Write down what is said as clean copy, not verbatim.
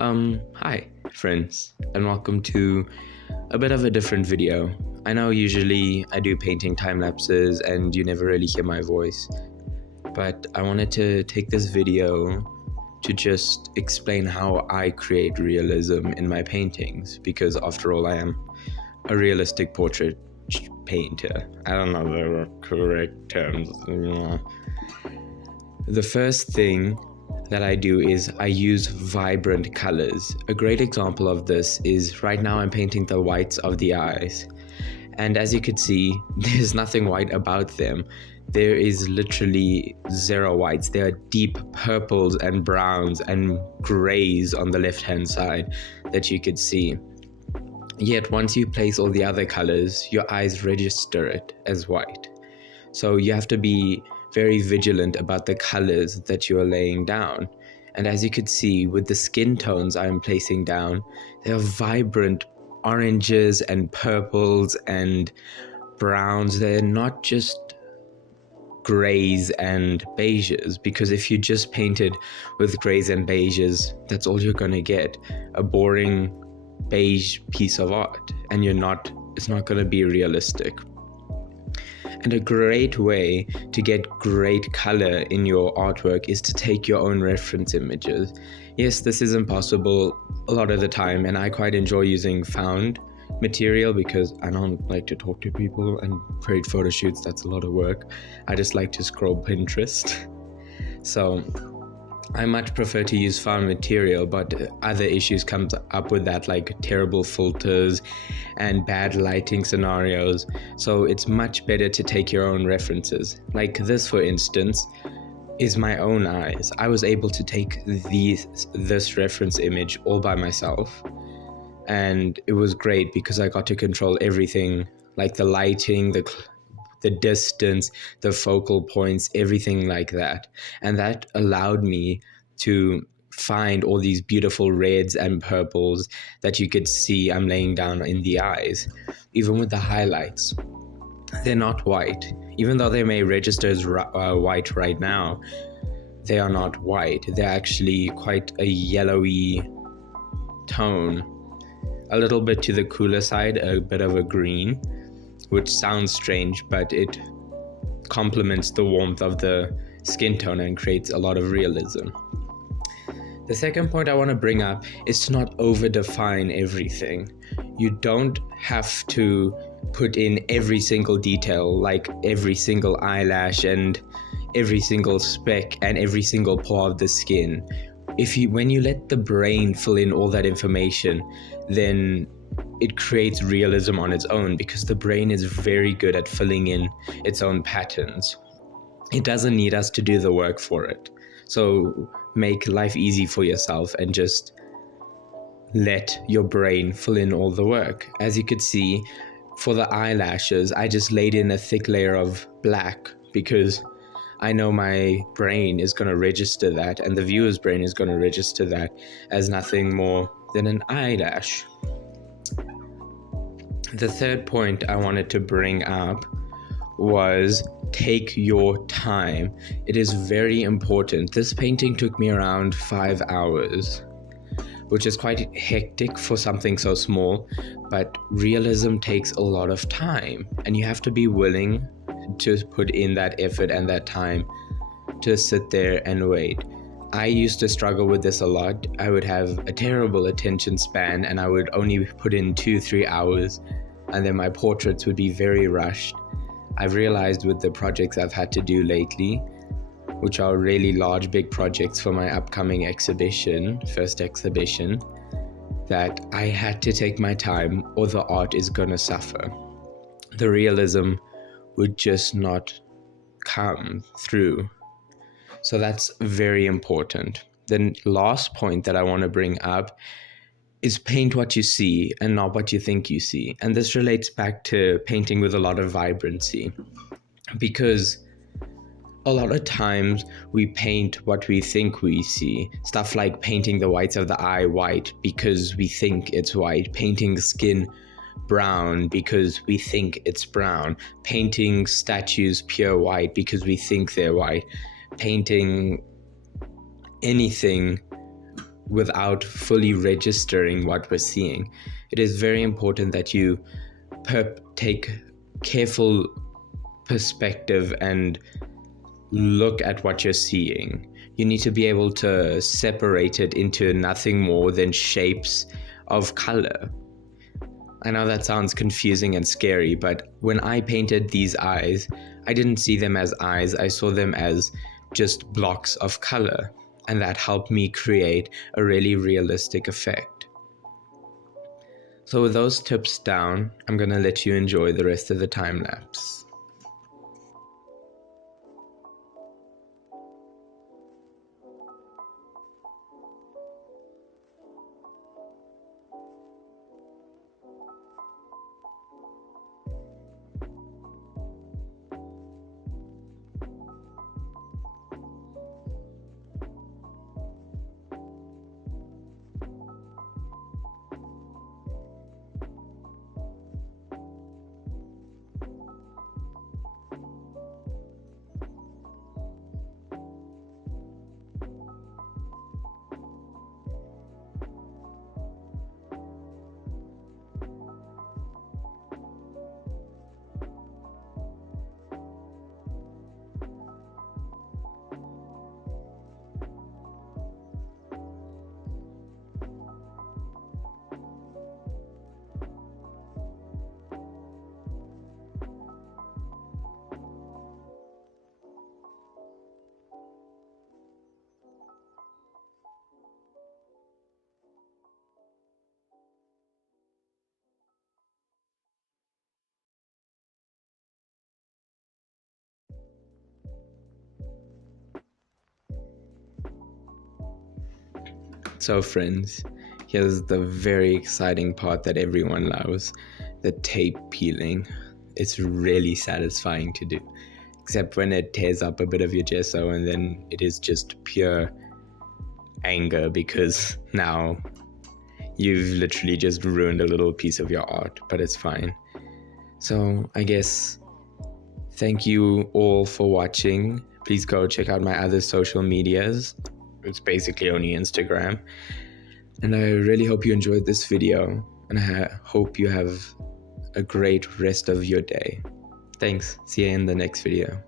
Hi, friends, and welcome to a bit of a different video. I know usually I do painting time lapses and you never really hear my voice, but I wanted to take this video to just explain how I create realism in my paintings, because after all, I am a realistic portrait painter. I don't know the correct terms. The first thing that I do is I use vibrant colors. A great example of this is right now I'm painting the whites of the eyes. And as you can see, there's nothing white about them. There is literally zero whites. There are deep purples and browns and grays on the left-hand side that you could see. Yet once you place all the other colors, your eyes register it as white. So you have to be very vigilant about the colors that you are laying down. And as you could see with the skin tones I'm placing down, they are vibrant oranges and purples and browns. They're not just grays and beiges, because if you just painted with grays and beiges, that's all you're gonna get, a boring beige piece of art, and it's not gonna be realistic. And a great way to get great color in your artwork is to take your own reference images. Yes, this is impossible a lot of the time, and I quite enjoy using found material because I don't like to talk to people and create photo shoots. That's a lot of work. I just like to scroll Pinterest. So I much prefer to use found material, but other issues come up with that, like terrible filters and bad lighting scenarios. So it's much better to take your own references. Like this, for instance, is my own eyes. I was able to take this reference image all by myself, and it was great because I got to control everything, like the lighting, the distance, the focal points, everything like that. And that allowed me to find all these beautiful reds and purples that you could see I'm laying down in the eyes. Even with the highlights, they're not white. Even though they may register as white right now, they are not white. They're actually quite a yellowy tone, a little bit to the cooler side, a bit of a green, which sounds strange, but it complements the warmth of the skin tone and creates a lot of realism. The second point I want to bring up is to not over-define everything. You don't have to put in every single detail, like every single eyelash and every single speck and every single pore of the skin. When you let the brain fill in all that information, then it creates realism on its own, because the brain is very good at filling in its own patterns. It doesn't need us to do the work for it. So make life easy for yourself and just let your brain fill in all the work. As you could see, for the eyelashes, I just laid in a thick layer of black because I know my brain is going to register that, and the viewer's brain is going to register that as nothing more than an eyelash. The third point I wanted to bring up was take your time. It is very important. This painting took me around 5 hours, which is quite hectic for something so small, but realism takes a lot of time, and you have to be willing to put in that effort and that time to sit there and wait. I used to struggle with this a lot. I would have a terrible attention span and I would only put in 2-3 hours, and then my portraits would be very rushed. I've realized with the projects I've had to do lately, which are really large, big projects for my upcoming first exhibition, that I had to take my time or the art is gonna suffer. The realism would just not come through. So that's very important. The last point that I want to bring up is paint what you see and not what you think you see. And this relates back to painting with a lot of vibrancy, because a lot of times we paint what we think we see. Stuff like painting the whites of the eye white because we think it's white, painting skin brown because we think it's brown, painting statues pure white because we think they're white, painting anything without fully registering what we're seeing. It is very important that you take careful perspective and look at what you're seeing. You need to be able to separate it into nothing more than shapes of color. I know that sounds confusing and scary, but when I painted these eyes, I didn't see them as eyes, I saw them as just blocks of color, and that helped me create a really realistic effect. So with those tips down, I'm gonna let you enjoy the rest of the time lapse. So friends, here's the very exciting part that everyone loves, the tape peeling. It's really satisfying to do, except when it tears up a bit of your gesso, and then it is just pure anger because now you've literally just ruined a little piece of your art, but it's fine. So I guess thank you all for watching. Please go check out my other social medias. It's basically only Instagram. And I really hope you enjoyed this video, and I hope you have a great rest of your day. Thanks. See you in the next video.